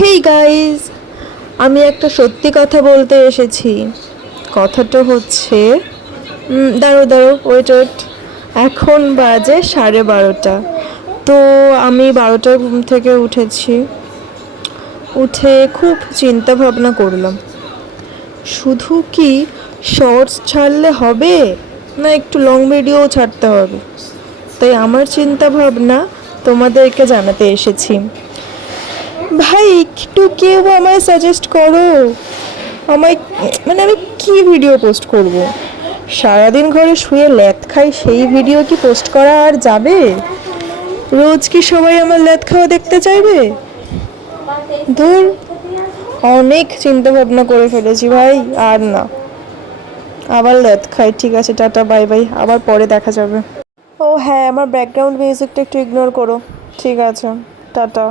Hey guys, আমি একটা সত্যি কথা বলতে এসেছি। কথাটা হচ্ছে দাঁড়ো দাঁড়ো, ওয়েট ওয়েট। এখন বাজে 12:30। তো আমি 12টার ঘুম থেকে উঠেছি। উঠে খুব চিন্তা ভাবনা করলাম, শুধু কি শর্টস ছাড়লে হবে, না একটু লং ভিডিও ছাড়তে হবে। তাই আমার চিন্তা ভাবনা তোমাদেরকে জানাতে এসেছি। ভাই একটু কেউ আমায় সাজেস্ট করো। আমায় আমি কি ভিডিও পোস্ট করব? সারাদিন ঘরে শুয়ে ল্যাদ খাই, সেই ভিডিও কি পোস্ট করা আর যাবে? রোজ কি সবাই আমার ল্যাদ খাওয়া দেখতে চাইবে? ধুর, অনেক চিন্তা ভাবনা করে ফেলেছি ভাই, আর না। আবার ল্যাদ খাই। ঠিক আছে, টাটা, বাই বাই, আবার পরে দেখা যাবে। ও হ্যাঁ, আমার ব্যাকগ্রাউন্ড মিউজিকটা একটু ইগনোর করো। ঠিক আছে, টাটা।